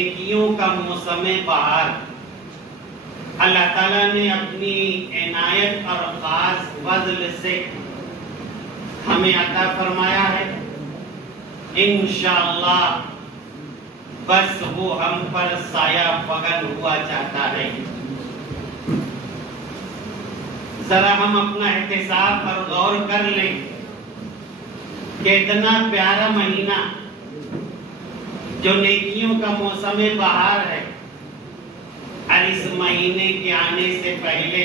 نیکیوں کا موسم بہار اللہ تعالیٰ نے اپنی عنایت اور خاص فضل سے ہمیں عطا فرمایا ہے. انشاءاللہ بس وہ ہم پر سایہ فگن ہوا چاہتا ہے. ذرا ہم اپنا احتساب پر غور کر لیں کہ اتنا پیارا مہینہ جو نیکیوں کا موسم بہار ہے، اور اس مہینے کے آنے سے پہلے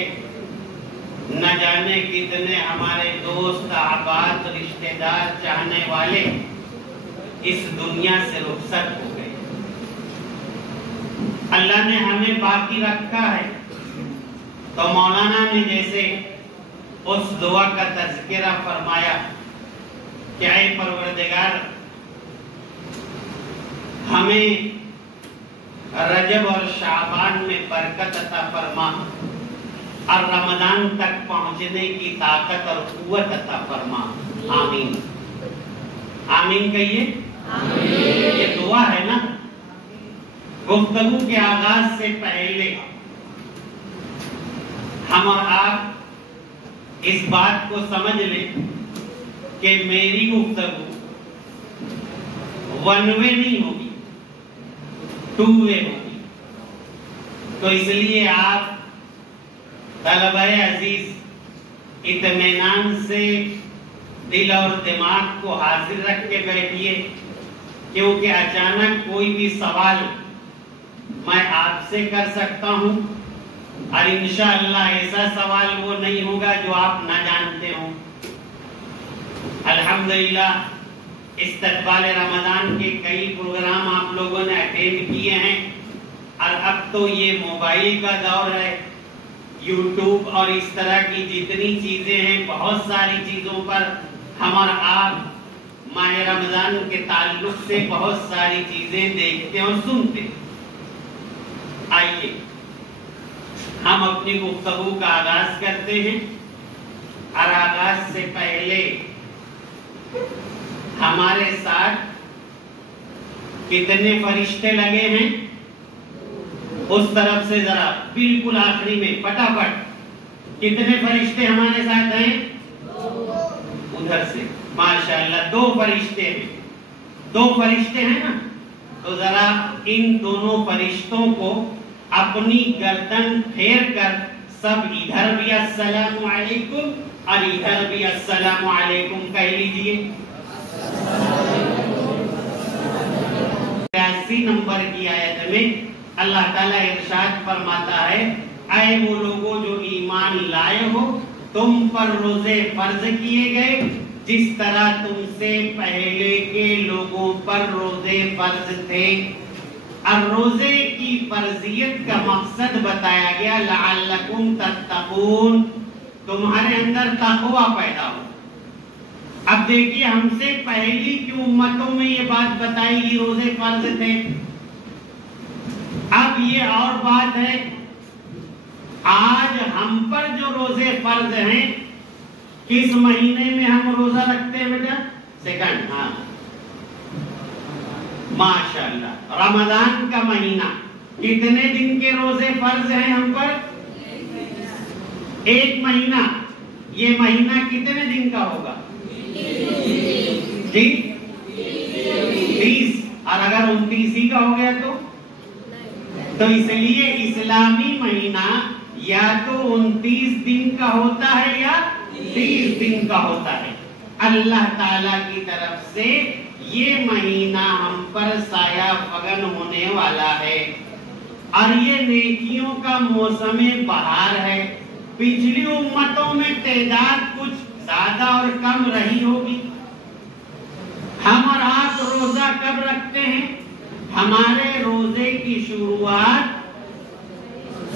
نہ جانے کتنے ہمارے دوست احباب رشتہ دار چاہنے والے اس دنیا سے رخصت ہو گئے. اللہ نے ہمیں باقی رکھا ہے تو مولانا نے جیسے اس دعا کا تذکرہ فرمایا کہ اے پروردگار ہمیں رجب اور شعبان میں برکت عطا فرما اور رمضان تک پہنچنے کی طاقت اور قوت عطا فرما. آمین آمین کہیے. یہ دعا ہے نا. گفتگو کے آغاز سے پہلے ہم اور آپ اس بات کو سمجھ لیں کہ میری گفتگو ون وے نہیں ہوگی، ٹو وے ہوگی. تو اس لیے آپ طلبہ عزیز اطمینان سے دل اور دماغ کو حاضر رکھ کے بیٹھیے، کیونکہ اچانک کوئی بھی سوال میں آپ سے کر سکتا ہوں اور انشاءاللہ ایسا سوال وہ نہیں ہوگا جو آپ نہ جانتے ہوں. الحمدللہ استقبال رمضان کے کئی پروگرام آپ لوگوں نے اٹینڈ کیے ہیں، اور اب تو یہ موبائل کا دور ہے، یوٹیوب اور اس طرح کی جتنی چیزیں ہیں، بہت ساری چیزوں پر ہم اور آپ ماہ رمضان کے تعلق سے بہت ساری چیزیں دیکھتے اور سنتے ہیں. آئیے ہم اپنی گفتگو کا آغاز کرتے ہیں، اور آغاز سے پہلے ہمارے ساتھ کتنے فرشتے لگے ہیں اس طرف سے ذرا بالکل آخری میں پٹافٹ کتنے فرشتے ہمارے ساتھ ہیں؟ ادھر سے ماشاءاللہ 2 فرشتے ہیں. 2 فرشتے ہیں نا. تو ذرا ان دونوں فرشتوں کو اپنی گردن پھیر کر سب ادھر بھی السلام علیکم اور ادھر بھی السلام علیکم کہہ لیجئے. 83 نمبر کی آیت میں اللہ تعالیٰ ارشاد فرماتا ہے، اے وہ لوگوں جو ایمان لائے ہو، تم پر روزے فرض کیے گئے جس طرح تم سے پہلے کے لوگوں پر روزے فرض تھے. اور روزے کی فرضیت کا مقصد بتایا گیا لعلکم تتقون، تمہارے اندر تقوی پیدا ہو. اب دیکھیے ہم سے پہلی کی امتوں میں یہ بات بتائی گئی روزے فرض تھے. اب یہ اور بات ہے آج ہم پر جو روزے فرض ہیں، کس مہینے میں ہم روزہ رکھتے ہیں بیٹا؟ سیکنڈ. ہاں ماشاءاللہ رمضان کا مہینہ. کتنے دن کے روزے فرض ہیں ہم پر؟ 1 مہینہ. یہ مہینہ کتنے دن کا ہوگا جی؟ 30. اور اگر 29 ہی کا ہو گیا تو اس لیے اسلامی مہینہ یا تو 29 دن کا ہوتا ہے یا 30 دن کا ہوتا ہے. اللہ تعالی کی طرف سے یہ مہینہ ہم پر سایہ فگن ہونے والا ہے، اور یہ نیکیوں کا موسم بہار ہے. پچھلی امتوں میں تعداد کچھ زیادہ اور کم رہی ہوگی. ہم اور آپ روزہ کب رکھتے ہیں؟ ہمارے روزے کی شروعات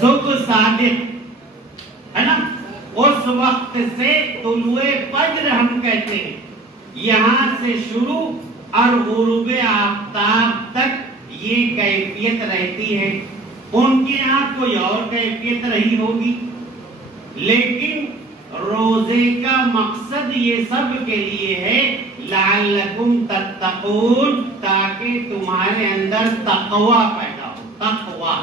صبح صادق ہے نا، اس وقت سے طلوع فجر ہم کہتے ہیں، یہاں سے شروع اور غروب آفتاب تک یہ کیفیت رہتی ہے. ان کے یہاں کوئی اور کیفیت رہی ہوگی، لیکن روزے کا مقصد یہ سب کے لیے ہے لعلکم تتقون، تاکہ تمہارے اندر تقوی پیدا तकवा।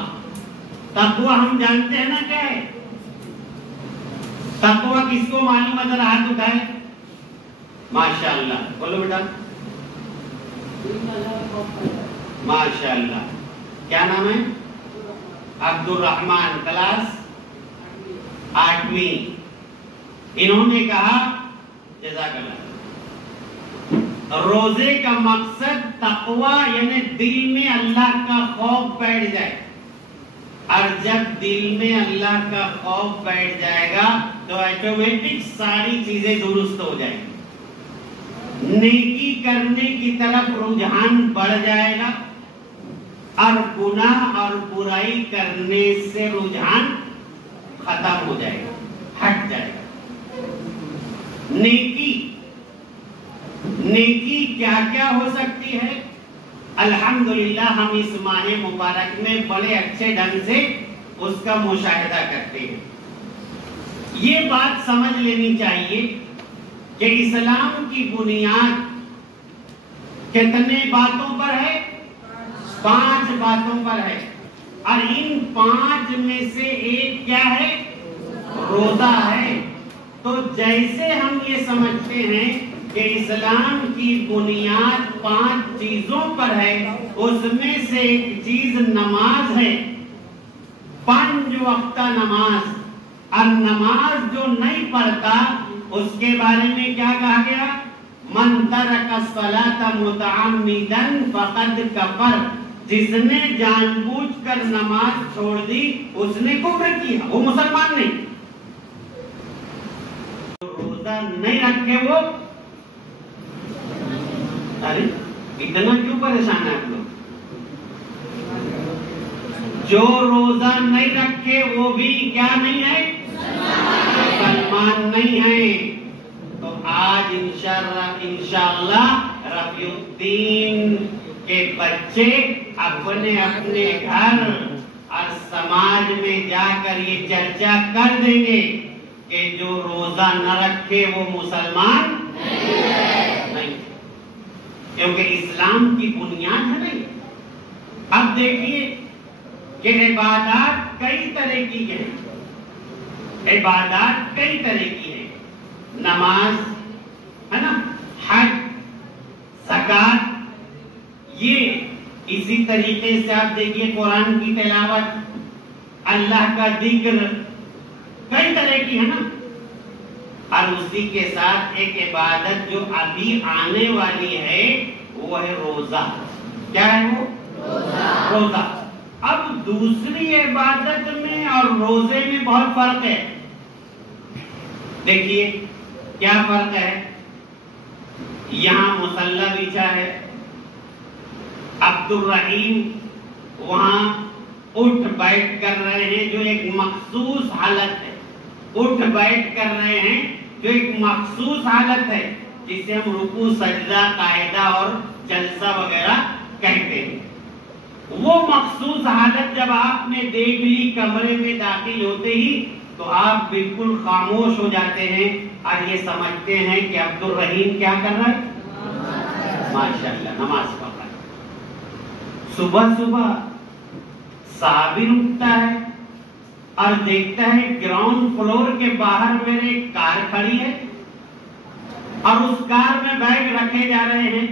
तकवा हम जानते हैं ना क्या है? तकवा किसको मालूम है? जरा हाथ उठाए। माशाअल्लाह, बोलो बेटा। माशाअल्लाह, क्या नाम है? अब्दुल रहमान, क्लास 8वीं। इन्होंने कहा जज़ाकल्लाह, रोजे का मकसद तकवा यानी दिल में अल्लाह का खौफ बैठ जाए। और जब दिल में अल्लाह का खौफ बैठ जाएगा तो ऑटोमेटिक सारी चीजें दुरुस्त हो जाएंगी, नेकी करने की तरफ रुझान बढ़ जाएगा और गुनाह और बुराई करने से रुझान खत्म हो जाएगा, हट जाएगा। नेकी क्या क्या हो सकती है? अल्हम्दुलिल्लाह हम इस माह मुबारक में बड़े अच्छे ढंग से उसका मुशाहिदा करते हैं। ये बात समझ लेनी चाहिए कि इस्लाम की बुनियाद कितने बातों पर है? 5 बातों पर है। और इन 5 में से एक क्या है? रोजा है। तो जैसे हम ये समझते हैं कि इस्लाम की बुनियाद 5 चीजों पर है, उसमें से एक चीज नमाज है, 5 वक्त नमाज। और नमाज जो नहीं पढ़ता उसके बारे में क्या कहा गया? मन तरका सलात मुतअम्मिदन फक़द कफर। जिसने जानबूझकर नमाज छोड़ दी उसने कुफ्र किया, वो मुसलमान नहीं। रोजा नहीं रखे वो, अरे इतना क्यों परेशान है आप लोग? जो रोजा नहीं रखे वो भी क्या नहीं है? मुसलमान नहीं है। तो आज इंशाअल्लाह रफीउद्दीन के बच्चे अपने अपने घर और समाज में जाकर ये चर्चा कर देंगे कि जो रोजा न रखे वो मुसलमान नहीं, क्योंकि इस्लाम की बुनियाद है नहीं। अब देखिए कि इबादत कई तरह की है, इबादत कई तरह की है। नमाज है ना, हज, ज़कात, ये इसी तरीके से आप देखिए कुरान की तिलावत, अल्लाह का जिक्र, कई तरह की है ना। और उसी के साथ एक इबादत जो अभी आने वाली है वो है रोजा। क्या है वो? रोजा। अब दूसरी इबादत में और रोजे में बहुत फर्क है। देखिए क्या फर्क है। यहाँ मुसल्ला बिछा है, अब्दुल रहीम वहां उठ बैठ कर रहे हैं, जो एक मखसूस हालत है। उठ बैठ कर रहे हैं जो एक मखसूस हालत है, जिसे हम रुकू, सजदा, कायदा और जलसा वगैरह कहते हैं। वो मखसूस हालत जब आपने देख ली कमरे में दाखिल होते ही, तो आप बिल्कुल खामोश हो जाते हैं और ये समझते हैं कि अब्दुल रहीम क्या कर रहा है? माशाअल्लाह, नमाज पढ़ रहा है। सुबह सुबह साबिर उठता है और देखता है ग्राउंड फ्लोर के बाहर मेरे एक कार खड़ी है और उस कार में बैग रखे जा रहे हैं।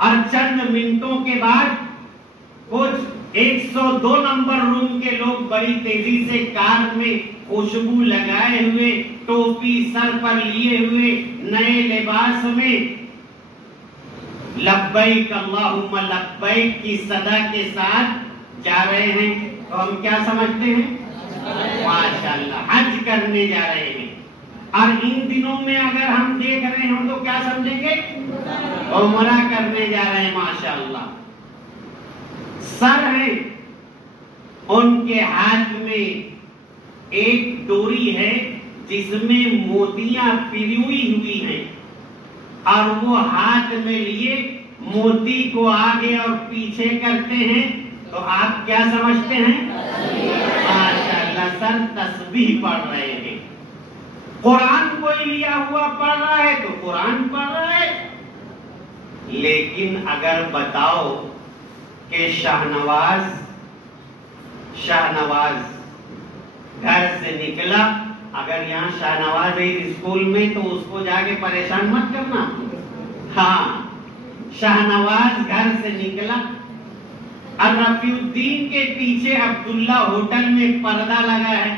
और चंद मिनटों के बाद कुछ 102 नंबर रूम के लोग बड़ी तेजी से कार में खुशबू लगाए हुए, टोपी सर पर लिए हुए, नए लिबास में लब्बैक अल्लाहुम्मा लब्बैक की सदा के साथ जा रहे हैं। तो हम क्या समझते हैं? माशाअल्लाह, हज करने जा रहे हैं। और इन दिनों में अगर हम देख रहे हो तो क्या समझेंगे? उमरा करने जा रहे हैं। माशाअल्लाह, सर है, उनके हाथ में एक डोरी है जिसमें मोतियां पिरोई हुई हैं और वो हाथ में लिए मोती को आगे और पीछे करते हैं। तो आप क्या समझते हैं? माशाअल्लाह, सर तस्बीह पढ़ रहे हैं। कुरान कोई लिया हुआ पढ़ रहा है तो कुरान पढ़ रहा है। लेकिन अगर बताओ कि शाहनवाज शाह नवाज घर से निकला। अगर यहाँ शाह नवाज है स्कूल में तो उसको जाके परेशान मत करना। हाँ, शाह नवाज घर से निकला और रफीउद्दीन के पीछे अब्दुल्ला होटल में पर्दा लगा है,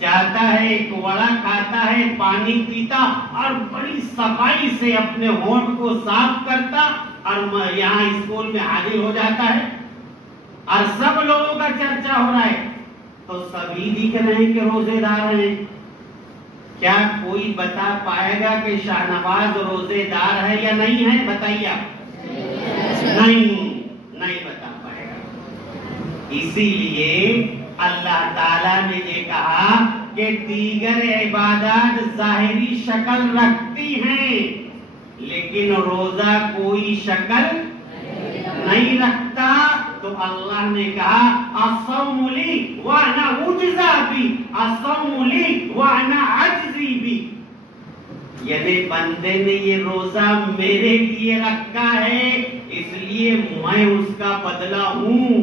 जाता है, एक वड़ा खाता है, पानी पीता और बड़ी सफाई से अपने होंठ को साफ करता और यहाँ स्कूल में हाजिर हो जाता है और सब लोगों का चर्चा हो रहा है। तो सभी दिख रहे हैं कि रोजेदार हैं। क्या कोई बता पाएगा कि शाहनवाज रोजेदार है या नहीं है? बताइए आप। नहीं बता पाएगा। इसीलिए अल्लाह ताला ने ये कहा कि दीगर इबादत जाहिरी शक्ल रखती हैं, लेकिन रोजा कोई शक्ल नहीं रखता। तो अल्लाह ने कहा असौमुली व अना उज्जा भी, असौमुली व अना अज्जी भी। यदि बंदे ने ये रोजा मेरे लिए रखा है इसलिए मैं उसका बदला हूँ।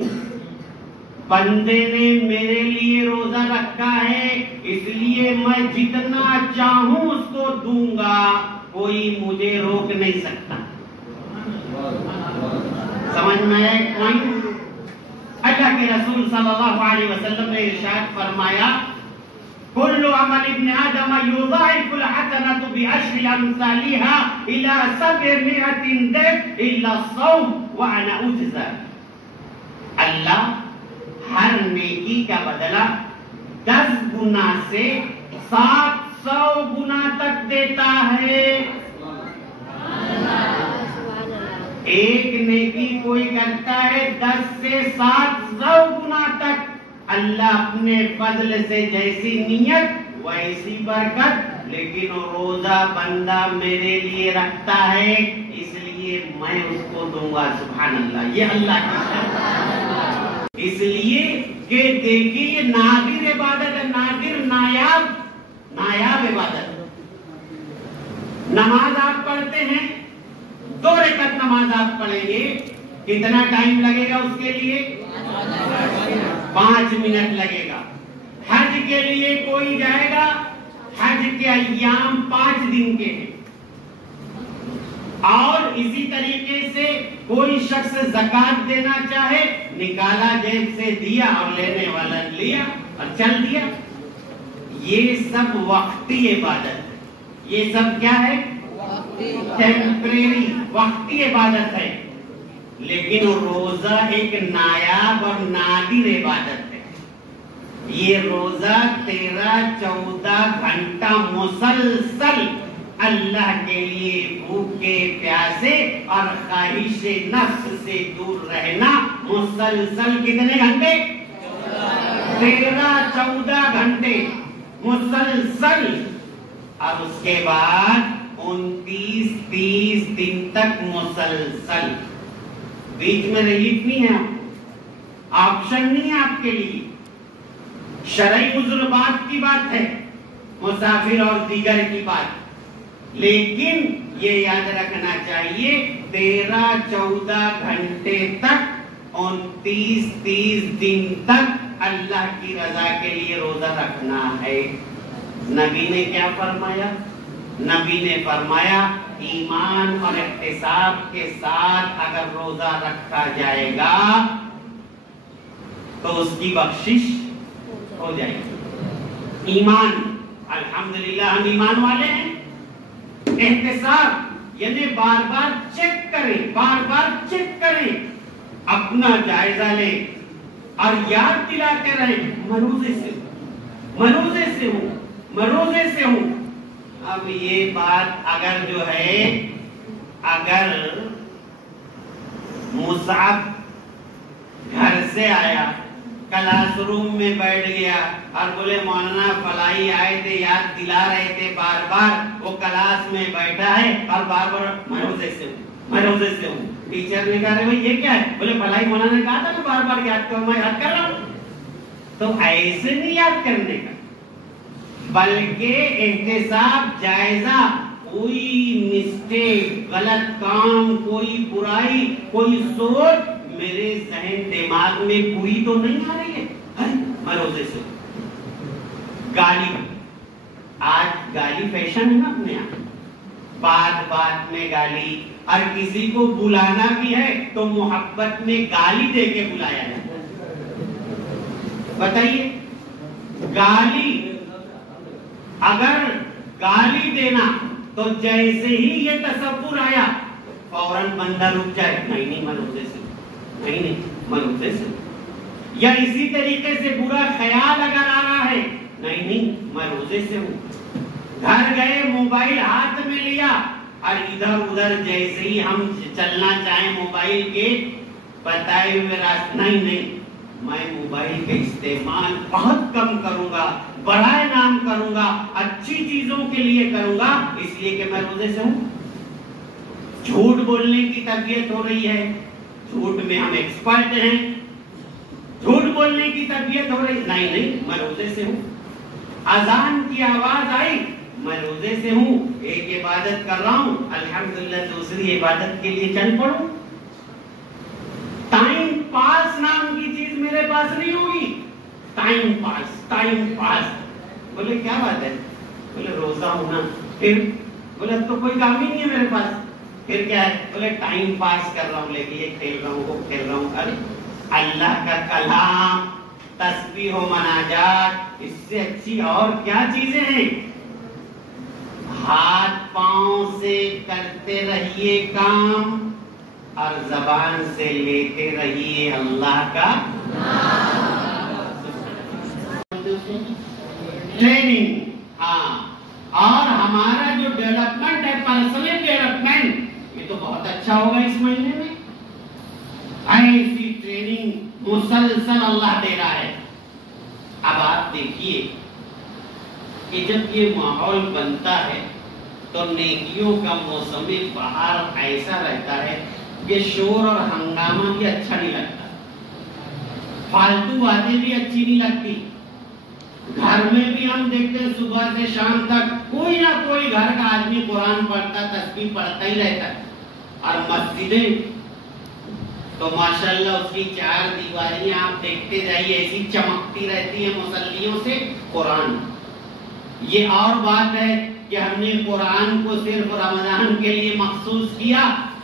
बंदे ने मेरे लिए रोजा रखा है इसलिए मैं जितना चाहूं उसको दूंगा, कोई मुझे रोक नहीं सकता। समझ में आया पॉइंट? अल्लाह के रसूल सल्लल्लाहु अलैहि वसल्लम ने इरशाद फरमाया, कुल्लु अमल इब्न आदम युज़ाइफुल हसनतु बिअश्रि अमसालिहा इला 700 दैफ इल्ला सौम व अना उज्जा। अल्लाह हर नेकी का बदला 10 गुना से 700 गुना तक देता है। एक नेकी कोई करता है 10 से 700 गुना तक, अल्लाह अपने फजल से जैसी नियत वैसी बरकत। लेकिन रोजा बंदा मेरे लिए रखता है इसलिए मैं उसको दूंगा। सुभान अल्लाह, ये अल्लाह की शर्त। इसलिए कि देखिए ये नादिर इबादत है, नादिर नायाब इबादत। नमाज आप पढ़ते हैं, 2 रकात नमाज आप पढ़ेंगे, कितना टाइम लगेगा उसके लिए? 5 मिनट लगेगा। हज के लिए कोई जाएगा, हज के अय्याम 5 दिन के हैं। और इसी तरीके से कोई शख्स ज़कात देना चाहे, निकाला जेब से दिया और लेने वाला लिया और चल दिया। ये सब वक्ती इबादत है। ये सब क्या है? टेम्परेरी, वक्ती इबादत है। लेकिन रोजा एक नायाब और नादिर इबादत है। ये रोजा 13-14 घंटा मुसलसल अल्लाह के लिए भूखे प्यासे और ख्वाहिशे नफ्स से दूर रहना। मुसलसल कितने घंटे? 13-14 घंटे मुसलसल। और उसके बाद 29-30 दिन तक मुसलसल। बीच में रिलीफ नहीं है, ऑप्शन नहीं है आपके लिए। शरई उज़्र बात की बात है, मुसाफिर और दीगर की बात। लेकिन ये याद रखना चाहिए 13-14 घंटे तक 29-30 दिन तक अल्लाह की रजा के लिए रोजा रखना है। नबी ने क्या फरमाया? नबी ने फरमाया ईमान और इख्तिसाब के साथ अगर रोजा रखा जाएगा तो उसकी बख्शिश हो जाएगी। ईमान, अल्हम्दुलिल्लाह हम ईमान वाले हैं। एहतिसाब यानी बार बार चेक करें, अपना जायजा लें और याद दिलाते रहें, मरोजे से हूं। अब ये बात अगर जो है, अगर मुसाफ घर से आया, क्लासरूम में बैठ गया और बोले मौलाना फलाई आए थे, याद दिला रहे थे बार बार, वो क्लास में बैठा है और बार बार मैं रोजे से हूँ। टीचर ने कहा भाई ये क्या है? बोले फलाई मौलाना ने कहा था ना बार बार याद करो, मैं याद कर रहा हूँ। तो ऐसे नहीं याद करने का, बल्कि एहतिसाब, जायजा, कोई मिस्टेक, गलत काम, कोई बुराई, कोई सोच मेरे जहन दिमाग में पूरी तो नहीं आ रही है। میں روزے سے ہوں. گالی, آج گالی فیشن ہے نا اپنے یہاں, بات بات میں گالی, اور کسی کو بلانا بھی ہے تو محبت میں گالی دے کے بلایا جاتا ہے. بتائیے, گالی, اگر گالی دینا تو جیسے ہی یہ تصور آیا فوراً بندہ رک جائے, نہیں میں روزے سے, نہیں میں روزے سے. یا اسی طریقے سے برا خیال اگر آ رہا ہے, نہیں میں روزے سے ہوں. گھر گئے, موبائل ہاتھ میں لیا, اور ادھر ادھر جیسے ہی ہم چلنا چاہیں موبائل کے بتائے ہوئے راستہ, نہیں میں موبائل کے استعمال بہت کم کروں گا, بڑا نام کروں گا, اچھی چیزوں کے لیے کروں گا, اس لیے کہ میں روزے سے ہوں. جھوٹ بولنے کی طبیعت ہو رہی ہے, جھوٹ میں ہم ایکسپرٹ ہیں, جھوٹ بولنے کی طبیعت ہو رہی, نہیں میں روزے سے ہوں. اذان کی آواز آئی, میں روزے سے ہوں, ایک عبادت کر رہا ہوں, الحمدللہ دوسری عبادت کے لیے چل پڑوں. ٹائم پاس نام کی چیز میرے پاس نہیں ہوگی. ٹائم پاس بولے کیا بات ہے, بولے روزہ ہونا, پھر بولے اب تو کوئی کام ہی نہیں ہے میرے پاس, پھر کیا ہے, بولے ٹائم پاس کر رہا ہوں, لے کے یہ کھیل رہا ہوں, وہ کھیل رہا ہوں. ارے اللہ کا کلام, تسبیح و مناجات, اس سے اچھی اور کیا چیزیں ہیں. ہاتھ پاؤں سے کرتے رہیے کام, اور زبان سے لیتے رہیے اللہ کا ٹریننگ. ہاں, اور ہمارا جو ڈیولپمنٹ ہے, پرسنل ڈیولپمنٹ, یہ تو بہت اچھا ہوگا اس مہینے میں. ایسی ٹریننگ مسلسل اللہ دے رہا ہے. اب آپ دیکھیے کہ جب یہ ماحول بنتا ہے تو نیکیوں کا موسم بہار ایسا رہتا ہے کہ شور اور ہنگامہ بھی اچھا نہیں لگتا, فالتو باتیں بھی اچھی نہیں لگتی. گھر میں بھی ہم دیکھتے ہیں صبح سے شام تک کوئی نہ کوئی گھر کا آدمی قرآن پڑھتا, تسبیح پڑھتا ہی رہتا ہے. اور مسجدیں تو ماشاءاللہ اس کی چار دیواریاں آپ دیکھتے جائیے ایسی چمکتی رہتی ہیں مصلیوں سے قرآن. یہ اور بات ہے کہ ہم نے قرآن کو صرف رمضان کے لیے مخصوص کیا,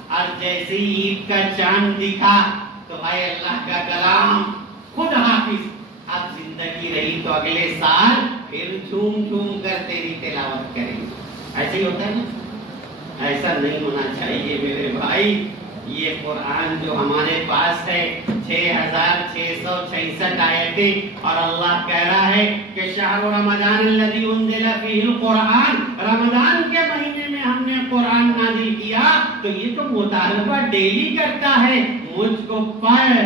اور جیسے ہی عید کا چاند دکھا تو اے اللہ کا کلام خود حافظ, اب زندگی رہی تو اگلے سال پھر جھوم جھوم کر تیری تلاوت کریں. ایسے ہی ہوتا ہے نا, ایسا نہیں ہونا چاہیے میرے بھائی. یہ قرآن جو ہمارے پاس ہے 6666 آیتیں, اور اللہ کہہ رہا ہے کہ شہر رمضان الذی انزل فیہ القرآن, رمضان کے مہینے میں ہم نے قرآن نازل کیا. تو یہ تو مطالبہ ڈیلی کرتا ہے, مجھ کو پڑھ,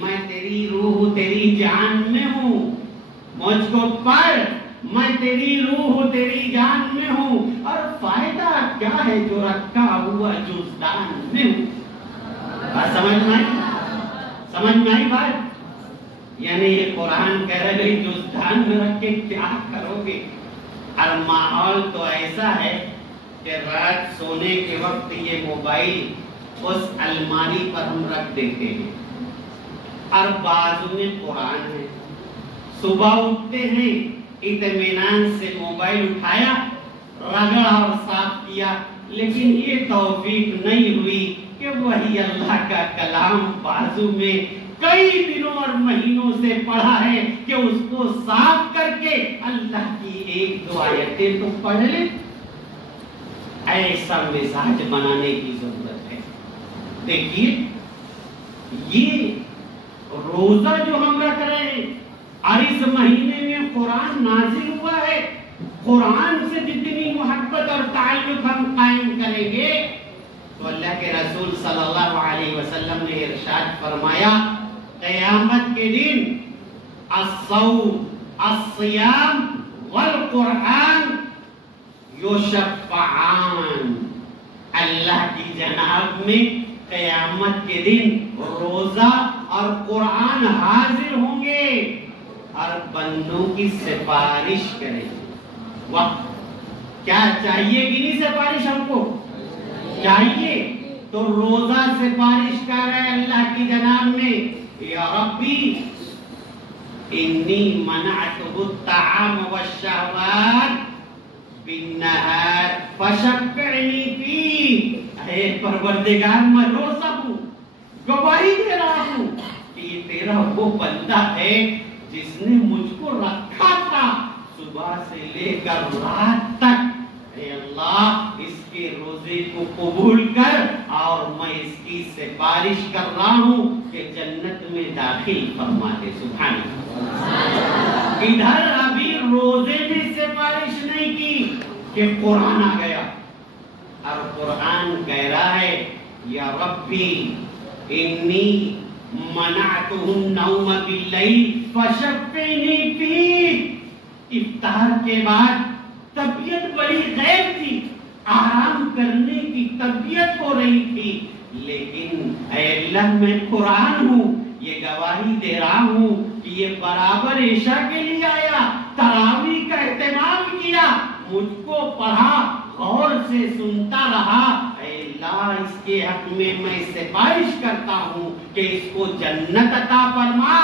میں تیری روح تیری جان میں ہوں, مجھ کو پڑھ, میں تیری روح تیری جان میں ہوں, اور فائدہ کیا ہے جو رکھا ہوا جزدان میں ہوں. سمجھ میں آئی بات؟ یعنی یہ قرآن کہہ رہے ہیں جزدان میں رکھ کے کیا کرو گے. اور ماحول تو ایسا ہے کہ رات سونے کے وقت یہ موبائل اس الماری پر ہم رکھ دیتے ہیں, اور بازو میں قرآن ہے. صبح اٹھتے ہیں, اطمینان سے موبائل اٹھایا, رگڑا اور صاف کیا, لیکن یہ توفیق نہیں ہوئی کہ وہی اللہ کا کلام بازو میں کئی دنوں اور مہینوں سے پڑھا ہے کہ اس کو صاف کر کے اللہ کی ایک دو آیتیں تو پڑھ لیں. ایسا مزاج بنانے کی ضرورت ہے. دیکھیے یہ روزہ جو ہم رکھ رہے ہیں, اور اس مہینے میں قرآن نازل ہوا ہے, قرآن سے جتنی محبت اور تعلق ہم قائم کریں گے تو اللہ کے رسول صلی اللہ علیہ وسلم نے ارشاد فرمایا, قیامت کے دن الصوم الصیام والقرآن یشفعان, اللہ کی جناب میں قیامت کے دن روزہ اور قرآن حاضر ہوں گے اور بندوں کی سفارش کریں گے. واہ, کیا چاہیے کہ نہیں سفارش ہم کو چاہیے؟ تو روزہ سفارش کر رہے اللہ کی جناب میں, یا ربی इन्नी मनअतहु अत्ताआम वश्शहवात बिन्नहार फशफ़्फ़िनी फी। ऐ परवरदिगार, मैं रोज़ा हूँ, गवाही दे रहा हूँ कि ये तेरा वो बंदा है जिसने मुझको रखा था सुबह से लेकर रात तक। ऐ अल्लाह, इसके रोजे को कबूल कर और मैं इसकी सिफारिश कर रहा हूँ कि जन्नत में दाखिल फरमा दे। सुभान अल्लाह। इधर अभी रोजे में सिफारिश नहीं की कि कुरान आ गया, और कुरान कह रहा है या रब्बी इन्नी मनअतहु नौम बिल्लैल फशफ़्फ़िनी फी। इफ्तार के बाद तबीयत बड़ी गैर थी, आराम करने की तबीयत हो रही थी, लेकिन ऐ अल्लाह, मैं कुरान हूँ, ये गवाही दे रहा हूँ कि ये बराबर ईशा के लिए आया, तरावी का एहतमाम किया, मुझको पढ़ा, गौर से सुनता रहा। ऐ अल्लाह, इसके हक में मैं सिफारिश करता हूँ कि इसको जन्नत अता फरमा।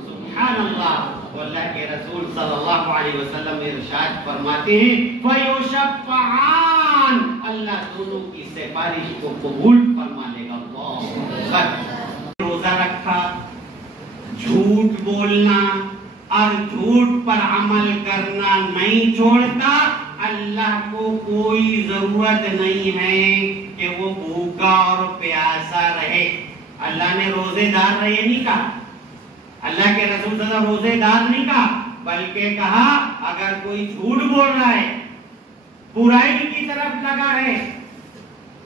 सुभान अल्लाह। अल्लाह के रसूल सल्लल्लाहु अलैहि वसल्लम इरशाद फरमाते हैं फयुशफ़्फ़आन, अल्लाह दोनों की सिफारिश को कबूल फरमा लेगा। अल्लाह। रोजा रखा, झूठ बोलना और झूठ पर अमल करना नहीं छोड़ता, अल्लाह को कोई जरूरत नहीं है कि वो भूखा और प्यासा रहे। अल्लाह ने रोजेदार रहे नहीं कहा, अल्लाह के रसूल सल्लल्लाहु अलैहि वसल्लम रोजेदार नहीं कहा, बल्कि कहा अगर कोई झूठ बोल रहा है, बुराई की तरफ लगा है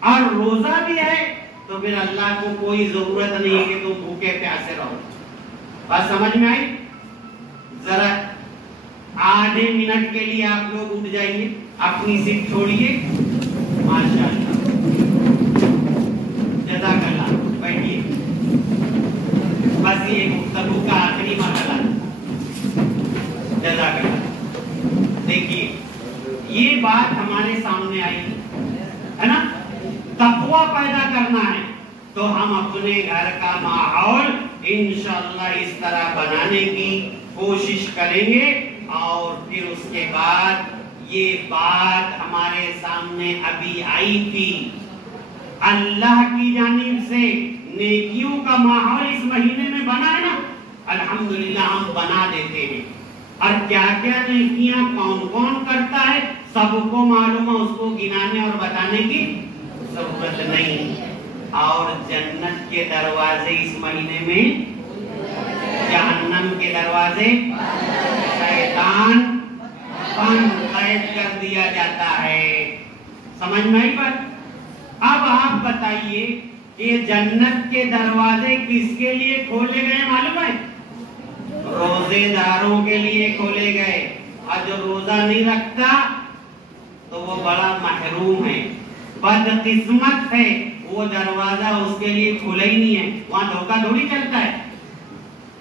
और रोजा भी है, तो फिर अल्लाह को कोई जरूरत नहीं है कि तुम भूखे प्यासे रहो। बात समझ में आई? जरा आधे मिनट के लिए आप लोग उठ जाइए, अपनी सीट छोड़िए। माशाअल्लाह, जज़ाकल्लाह, बैठिए। बस ये गुफ्तगू का आखिरी मरहला। जज़ाकल्लाह। देखिए, ये बात हमारे सामने आई है ना, तक़वा पैदा करना है तो हम अपने घर का माहौल इंशाअल्लाह इस तरह बनाने की कोशिश करेंगे, और फिर उसके बाद ये बात हमारे सामने अभी आई थी, अल्लाह की जानिब से नेकियों का माहौल इस महीने में बना है ना, अल्हम्दुलिल्लाह हम बना देते हैं। और क्या क्या नेकियां कौन कौन करता है सबको मालूम है, उसको गिनाने और बताने की जरूरत नहीं। और जन्नत के दरवाजे इस महीने में, जहन्नम के दरवाजे, शैतान बंद कैद कर दिया जाता है। समझ में आई बात? अब आप बताइए कि जन्नत के दरवाजे किसके लिए खोले गए मालूम है? रोजेदारों के लिए खोले गए, और जो रोजा नहीं रखता तो वो बड़ा महरूम है, बदकिस्मत है, वो दरवाजा उसके लिए खुला ही नहीं है। वहां धोखा थोड़ी चलता है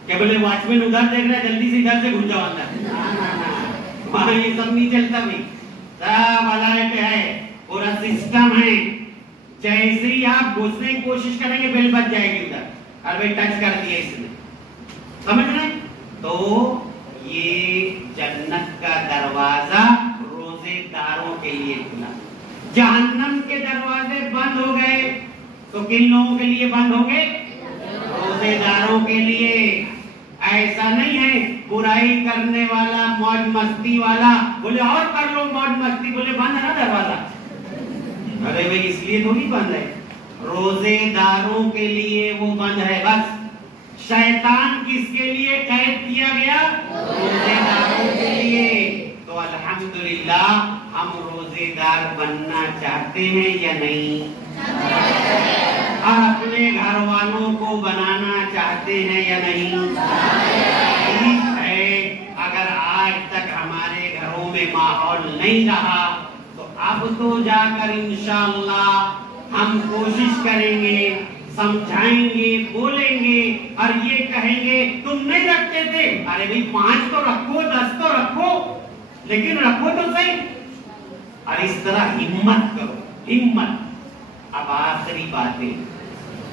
क्या बोले वॉचमैन उधर देख रहा है, जल्दी से इधर से घुस जाओ अंदर। वहां ये सब नहीं चलता भाई, सब अलर्ट है, पूरा सिस्टम है। जैसे ही आप घुसने की कोशिश करेंगे बेल बज जाएगी उधर, और भाई टच कर दिया इसने, समझ रहे? तो ये जन्नत का दरवाजा रोजेदारों के लिए खुला, जहन्नम के दरवाजे बंद हो गए, तो किन लोगों के लिए बंद हो गए? रोजेदारों के लिए। ऐसा नहीं है बुराई करने वाला, मौज मस्ती वाला बोले और कर लो मौज मस्ती, बोले बंद है ना दरवाजा। अरे भाई इसलिए थोड़ी बंद है, रोजेदारों के लिए वो बंद है बस। शैतान किसके लिए कैद किया गया? रोजेदारों के लिए। तो अल्हम्दुलिल्लाह हम रोजेदार बनना चाहते हैं या नहीं? और अपने घर वालों को बनाना चाहते हैं या नहीं? ठीक है, अगर आज तक हमारे घरों में माहौल नहीं रहा तो अब तो जाकर इंशाअल्लाह हम कोशिश करेंगे, समझाएंगे, बोलेंगे, और ये कहेंगे तुम नहीं रखते थे, अरे भाई 5 तो रखो, 10 तो रखो, लेकिन रखो तो सही। और इस तरह हिम्मत करो, हिम्मत। अब आखिरी बातें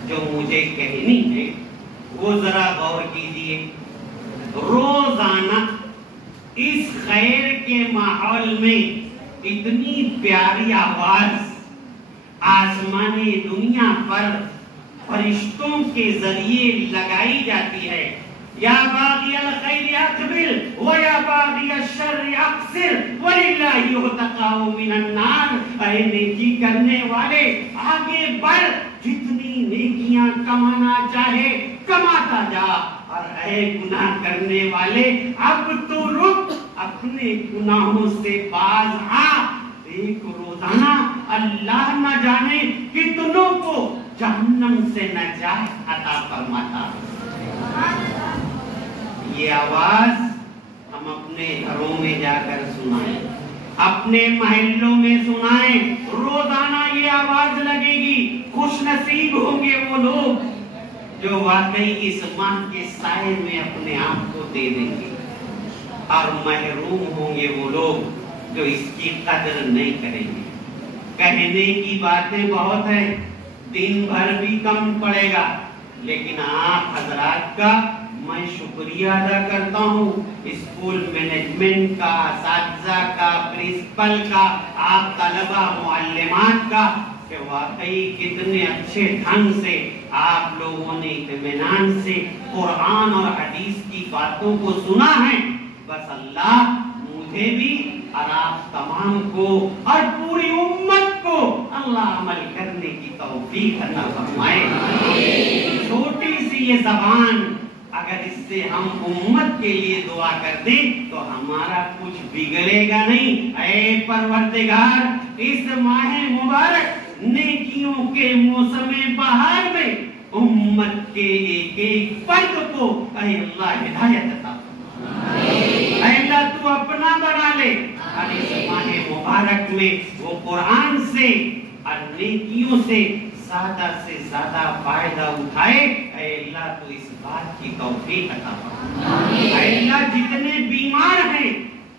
जो मुझे कहनी है वो जरा गौर कीजिए। रोजाना इस खैर के माहौल में इतनी प्यारी आवाज आसमानी दुनिया पर फरिश्तों के जरिए लगाई जाती है। या बागियल खैर अक़बिल व या बागियल शर्र अक़सिर वलिल्लाहि युतक़ाउ मिनन नार। ऐ नेकी करने वाले आगे बढ़, जितनी नेकियां कमाना चाहे कमाता जा, और ऐ गुनाह करने वाले अब तो रुक, अपने गुनाहों से बाज आ। देख रोजाना अल्लाह न जाने कितनों को जहन्नम से नजात अता फरमाता। ये आवाज हम अपने घरों में जाकर सुनाएं, अपने महल्लों में सुनाएं। रोजाना ये आवाज लगेगी। खुश नसीब होंगे वो लोग जो वाकई इस माह के साए में अपने आप को दे देंगे, और महरूम होंगे वो लोग जो इसकी कदर नहीं करेंगे। कहने की बातें बहुत है, दिन भर भी कम पड़ेगा, लेकिन आप हजरात का मैं शुक्रिया अदा करता हूँ, स्कूल मैनेजमेंट का, असातिज़ा का, प्रिंसिपल का, आप तलबा मुअल्लिमात का, कि वाकई कितने अच्छे ढंग से आप लोगों ने इत्मीनान से कुरान और हदीस की बातों को सुना है। बस अल्लाह मुझे भी और आप तमाम को और पूरी उम्मत को अल्लाह अमल करने की तौफीक अता फरमाए। छोटी सी ये ज़बान, अगर इससे हम उम्मत के लिए दुआ कर दें तो हमारा कुछ बिगड़ेगा नहीं। ऐ परवरदिगार, इस माह मुबारक नेकियों के मौसम बहार में उम्मत के एक एक फर्द को ऐ अल्लाह हिदायत अता फरमा। ऐ अल्लाह तू अपना बना ले, और इस माह मुबारक में वो कुरान से और नेकियों से ज्यादा फायदा उठाए। ऐ अल्लाह तू इस बात की तौफीक अता फरमा। ऐ अल्लाह जितने बीमार हैं,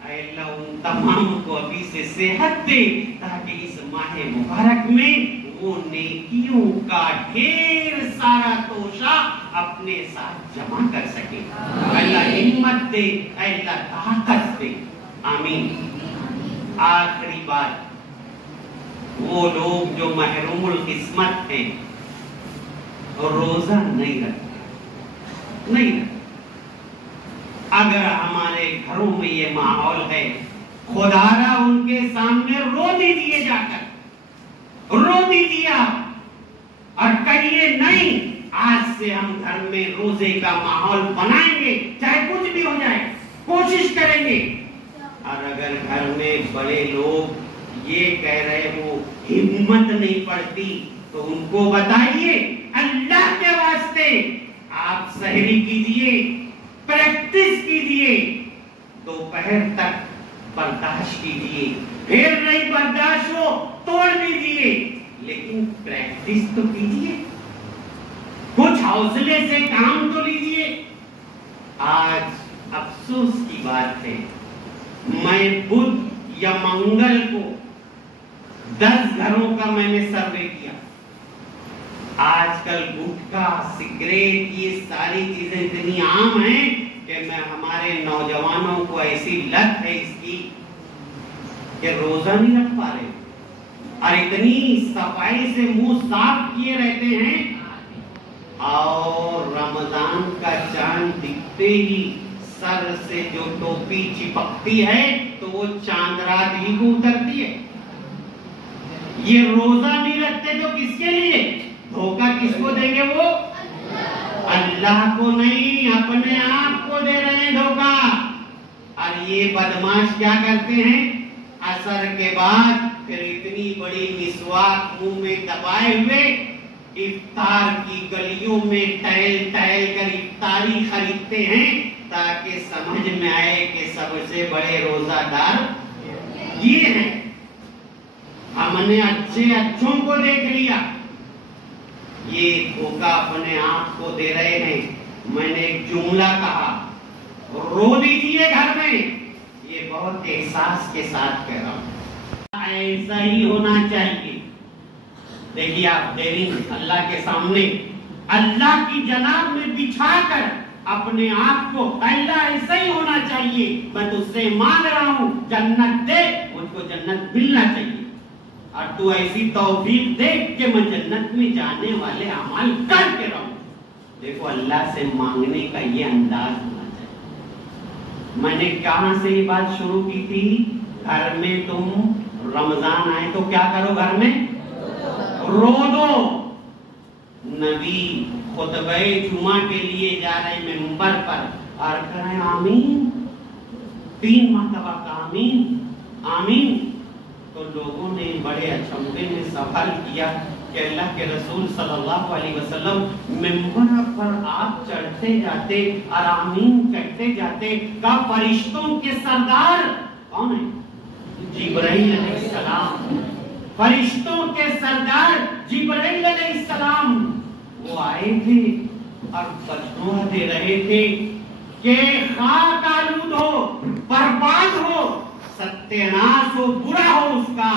ऐ अल्लाह उन तमाम को अभी से सेहत दे, ताकि इस माह मुबारक में वो नेकियों का ढेर सारा तोशा अपने साथ जमा कर सके। अल्लाह हिम्मत दे, अल्लाह ताकत दे, आमीन। आखिरी बात, वो लोग जो महरूमुल किस्मत हैं रोजा नहीं रखते, नहीं रखते। अगर हमारे घरों में ये माहौल है, खुदारा उनके सामने रो दीजिए, जाकर रो दीजिए और कहिए नहीं, आज से हम घर में रोजे का माहौल बनाएंगे, चाहे कुछ भी हो जाए, कोशिश करेंगे। और अगर घर में बड़े लोग ये कह रहे हो हिम्मत नहीं पड़ती, तो उनको बताइए अल्लाह के वास्ते आप सहरी कीजिए, प्रैक्टिस कीजिए, दोपहर तक बर्दाश्त कीजिए, फिर नहीं बर्दाश्त हो तोड़ दीजिए, लेकिन प्रैक्टिस तो कीजिए, कुछ हौसले से काम तो लीजिए। आज अफसोस की बात है, मैं बुध या मंगल को 10 घरों का मैंने सर्वे किया। आजकल गुटखा, सिगरेट, ये सारी चीजें इतनी आम हैं कि मैं हमारे नौजवानों को ऐसी लत है इसकी कि रोजा नहीं रख पा रहे, और इतनी सफाई से मुंह साफ किए रहते हैं, और रमजान का चांद दिखते ही सर से जो टोपी चिपकती है तो वो चांद रात ही को उतरती है। ये रोजा नहीं रखते तो किसके लिए? धोखा किसको देंगे? वो अल्लाह को नहीं, अपने आप को दे रहे हैं धोखा। और ये बदमाश क्या करते हैं, असर के बाद फिर इतनी बड़ी मिसवाक मुंह में दबाए हुए इफ्तार की गलियों में टहल टहल कर इफ्तारी खरीदते हैं, ताकि समझ में आए कि सबसे बड़े रोजादार ये हैं। हमने अच्छों को देख लिया, ये धोखा अपने आप को दे रहे हैं। मैंने एक जुमला कहा, रो दीजिए घर में, ये बहुत एहसास के साथ कह रहा हूं, ऐसा ही होना चाहिए। देखिए आप डेरिंग अल्लाह के सामने, अल्लाह की जनाब में बिछाकर اپنے آپ کو اللہ ایسا ہی ہونا چاہیے، میں تجھ سے مانگ رہا ہوں جنت دے، مجھ کو جنت ملنا چاہیے، اور تو ایسی توفیق دے کہ میں جنت میں جانے والے اعمال کر کے رہوں۔ دیکھو اللہ سے مانگنے کا یہ انداز ہونا چاہیے۔ میں نے کہاں سے یہ بات شروع کی تھی؟ گھر میں تم رمضان آئے تو کیا کرو؟ گھر میں رو دو۔ نبی خطبہ جمعہ کے لیے جا رہے منبر پر اور کہیں آمین، 3 مرتبہ کہا آمین آمین، تو لوگوں نے بڑے اچنبھے میں سوال کیا کہ اللہ کے رسول صلی اللہ علیہ وسلم منبر پر آپ چڑھتے جاتے اور آمین کہتے جاتے، کا فرشتوں کے سردار کون ہے؟ جبرائیل علیہ السلام۔ فرشتوں کے سردار جبرائیل علیہ السلام وہ آئے تھے اور بددعا دے رہے تھے کہ خاک آلود ہو، برباد ہو، ستیاناش ہو، برا ہو اس کا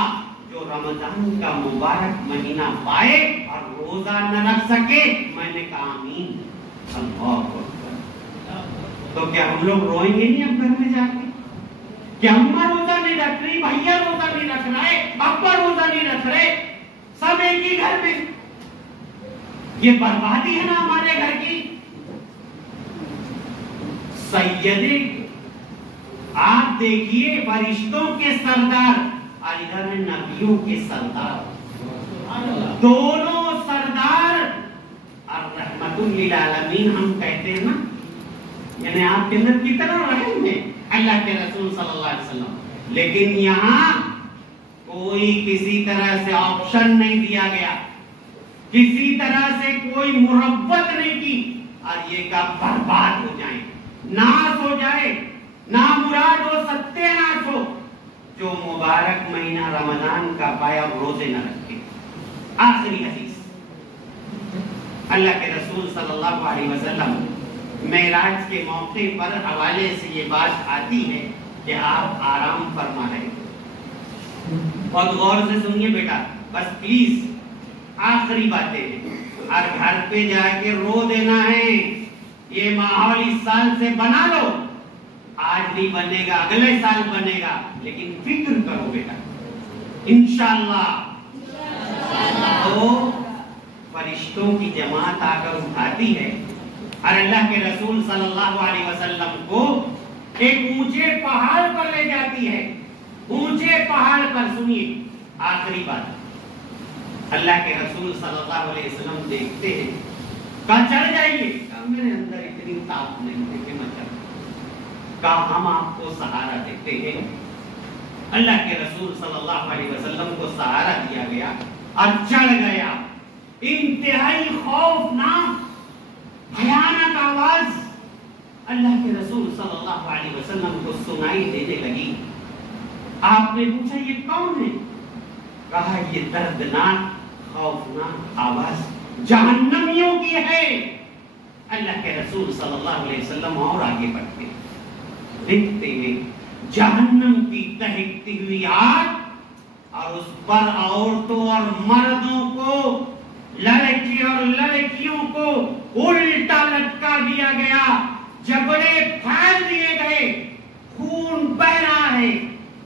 جو رمضان کا مبارک مہینہ پائے اور روزہ نہ رکھ سکے۔ میں نے کہا آمین، اللہ اکبر۔ تو کیا ہم لوگ روئیں گے نہیں اب گھر میں جا کے کہ اماں روزہ نہیں رکھ رہی، بھیا روزہ نہیں رکھ رہے، ابا روزہ نہیں رکھ رہے، سب ایک ہی گھر میں؟ یہ بربادی ہے نا ہمارے گھر کی۔ سیدے آپ دیکھیے فرشتوں کے سردار اور ادھر ہے نبیوں کے سردار، دونوں سردار اور رحمت للعالمین ہم کہتے ہیں نا، یعنی آپ کے اندر کتنا رحم ہے اللہ کے رسول صلی اللہ علیہ وسلم، لیکن یہاں کوئی کسی طرح سے آپشن نہیں دیا گیا، کسی طرح سے کوئی مربت نہیں کی اور یہ کا برباد ہو جائیں، ناس ہو جائے، نامراد ہو، ستیاناش ہو، جو مبارک مہینہ رمضان کا پایا اور روزے نہ رکھے۔ آخری حدیث، اللہ کے رسول صلی اللہ علیہ وسلم معراج کے موقع پر حوالے سے یہ بات آتی ہے کہ آپ آرام فرما رہے تھے۔ بہت غور سے سنیے بیٹا، بس پلیز آخری باتیں ہیں، اور گھر پہ جا کے رو دینا ہے۔ یہ ماحول اس سال سے بنا لو، آج نہیں بنے گا اگلے سال بنے گا، لیکن فکر کرو بیٹا انشاءاللہ۔ تو فرشتوں کی جماعت آ کر اٹھاتی ہے اور اللہ کے رسول صلی اللہ علیہ وسلم کو ایک اونچے پہاڑ پر لے جاتی ہے۔ اونچے پہاڑ پر سنیے آخری بات، اللہ کے رسول صلی اللہ علیہ وسلم دیکھتے ہیں، کہا چڑھ جائیے، کہا میرے اندر اتنی طاقت نہیں ہے کہ میں چڑھ، کہا ہم آپ کو سہارا دیتے ہیں۔ اللہ کے رسول صلی اللہ علیہ وسلم کو سہارا دیا گیا اور چڑھ گیا۔ انتہائی خوفناک بھیانک آواز اللہ کے رسول صلی اللہ علیہ وسلم کو سنائی دینے لگی۔ آپ نے پوچھا یہ کون ہے؟ کہا یہ دردناک خوفناک آواز جہنمیوں کی ہے۔ اللہ کے رسول صلی اللہ علیہ وسلم اور آگے بڑھتے دیکھتے ہیں جہنم کی دہکتی ہوئی آگ، اور اس پر عورتوں اور مردوں کو، لڑکی اور لڑکیوں کو الٹا لٹکا دیا گیا، جبڑے پھیل دیے گئے، خون بہ رہا ہے،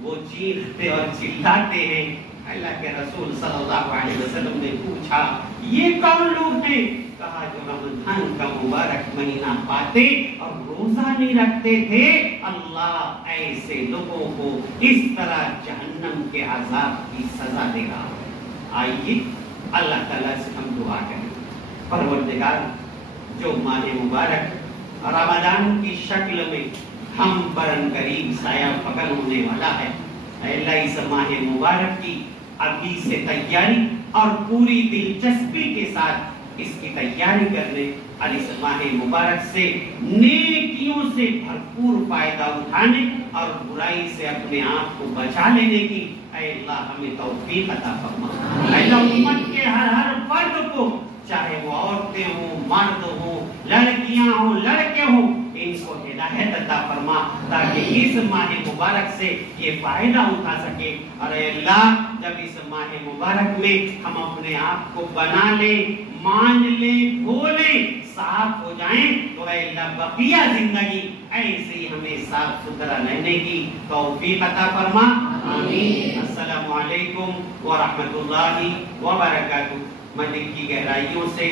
وہ چیختے اور چلاتے ہیں۔ اللہ کے رسول صلی اللہ علیہ وسلم نے پوچھا یہ کون لوگ ہیں؟ کہا جو رمضان کا مبارک مہینہ پاتے اور روزہ نہیں رکھتے تھے، اللہ ایسے لوگوں کو اس طرح جہنم کے عذاب کی سزا دے رہا ہے۔ آئیے اللہ تعالیٰ سے ہم دعا کریں، پروردگار جو ماہ مبارک رمضان کی شکل میں ہم پر قریب سایہ پکڑ ہونے والا ہے، اے اللہ اس ماہ مبارک کی ابھی سے تیاری اور پوری دلچسپی کے ساتھ اس کی تیاری کرنے اور اس ماہ مبارک سے نیکیوں سے بھرپور فائدہ اٹھانے اور برائی سے اپنے آپ کو بچا لینے کی اے اللہ ہمیں توفیق عطا فرما۔ اے اللہ امت کے ہر فرد کو، چاہے وہ عورتیں ہوں، مرد ہوں، لڑکیاں ہوں، لڑکے ہوں، ان کو ہدایت عطا فرما تاکہ اس ماہ مبارک سے یہ فائدہ اٹھا سکے۔ اور اے اللہ جب اس ماہ مبارک میں ہم اپنے آپ کو بنا لیں، مان لیں، دھو لیں، साफ हो जाएं, तो ऐ अल्लाह बकिया जिंदगी ऐसे ही हमें साफ सुथरा रहने की तौफीक अता फरमा। आमीन। अस्सलामु अलैकुम व रहमतुल्लाहि व बरकातुहू। मैं दिल की गहराइयों से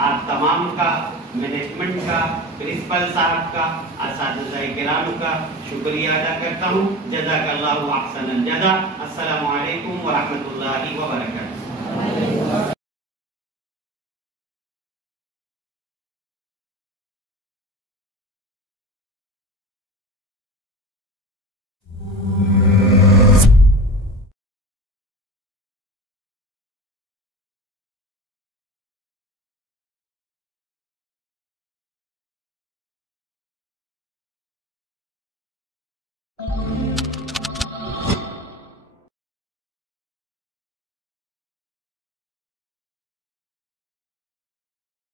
आप तमाम का, मैनेजमेंट का, प्रिंसिपल साहब का, असातिज़ाए किराम का शुक्रिया अदा करता हूँ। जज़ाकल्लाहु अहसनल जज़ा। अस्सलामु अलैकुम व रहमतुल्लाहि व बरकातुहू।